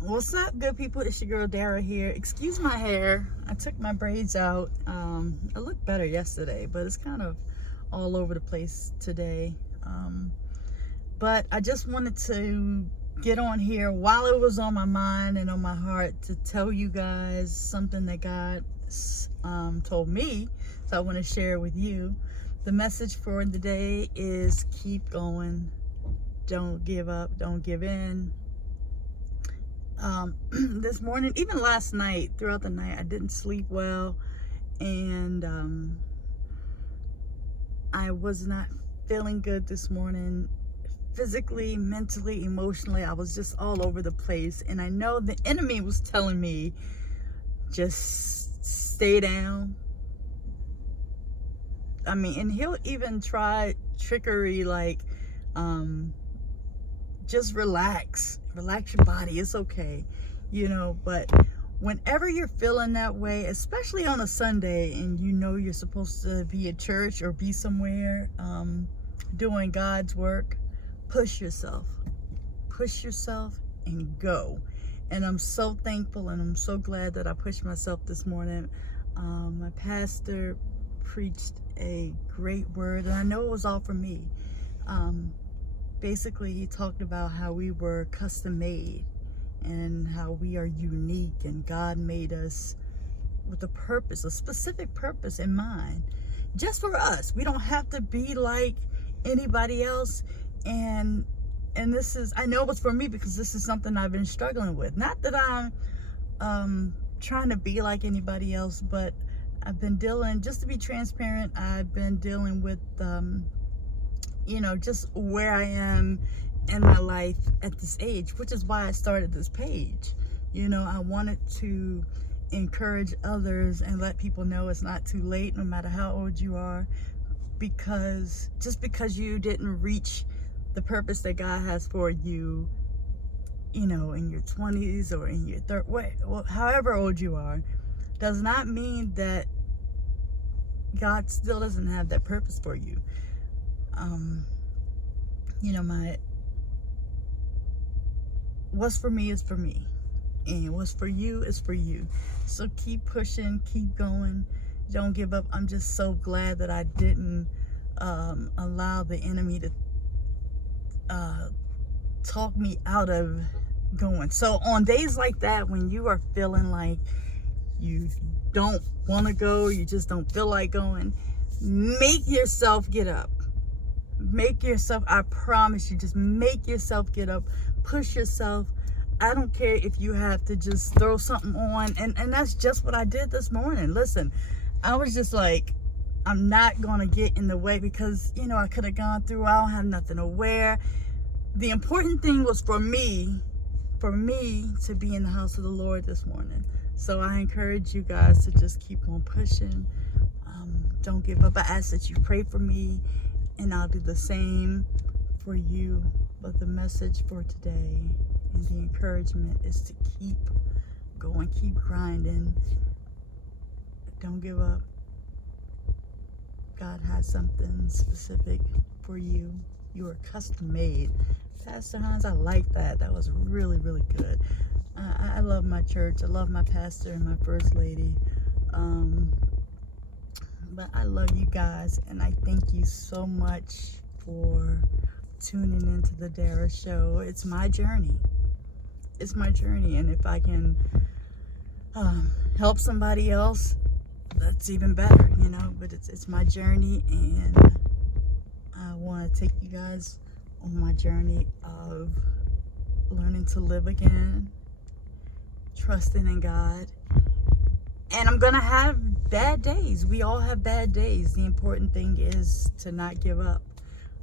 What's up, good people? It's your girl Dara here. Excuse my hair. I took my braids out. It looked better yesterday, but it's kind of all over the place today. But I just wanted to get on here while it was on my mind and on my heart to tell you guys something that God told me. So I want to share with you. The message for the day is keep going. Don't give up. Don't give in. This morning, even last night, throughout the night, I didn't sleep well, and I was not feeling good this morning. Physically, mentally, emotionally, I was just all over the place, and I know the enemy was telling me, just stay down. I mean, and he'll even try trickery like, just relax your body, it's okay, but whenever you're feeling that way, especially on a Sunday, and you're supposed to be at church or be somewhere doing God's work, push yourself and go. And I'm so thankful and I'm so glad that I pushed myself this morning. My pastor preached a great word, and I know it was all for me. Basically, he talked about how we were custom made and how we are unique, and God made us with a purpose, a specific purpose in mind, just for us. We don't have to be like anybody else. And this is, I know it's for me because this is something I've been struggling with. Not that I'm trying to be like anybody else, but I've been dealing, just to be transparent, I've been dealing with just where I am in my life at this age, which is why I started this page. I wanted to encourage others and let people know it's not too late, no matter how old you are, because just because you didn't reach the purpose that God has for you, in your 20s or in your 30s, however old you are, does not mean that God still doesn't have that purpose for you. What's for me is for me, and what's for you is for you. So keep pushing, keep going, don't give up. I'm just so glad that I didn't allow the enemy to talk me out of going. So on days like that, when you are feeling like you don't want to go, you just don't feel like going, make yourself get up. I promise you, just make yourself get up, push yourself. I don't care if you have to just throw something on, and that's just what I did this morning. Listen, I was just like, I'm not gonna get in the way, because I could have gone through, I don't have nothing to wear. The important thing was for me to be in the house of the Lord this morning. So I encourage you guys to just keep on pushing. Don't give up. I ask that you pray for me, and I'll do the same for you. But the message for today and the encouragement is to keep going, keep grinding. Don't give up. God has something specific for you. You are custom made. Pastor Hans, I like that. That was really, really good. I love my church. I love my pastor and my first lady. But I love you guys, and I thank you so much for tuning into the Dara Show. It's my journey. It's my journey, and if I can help somebody else, that's even better, But it's my journey, and I want to take you guys on my journey of learning to live again, trusting in God. And I'm gonna have bad days. We all have bad days. The important thing is to not give up.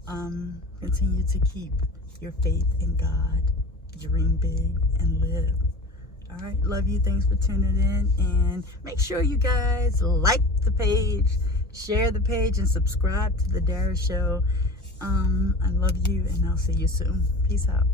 Continue to keep your faith in God. Dream big and live. All right, love you. Thanks for tuning in, and make sure you guys like the page, share the page, and subscribe to the Dara Show. I love you, and I'll see you soon. Peace out.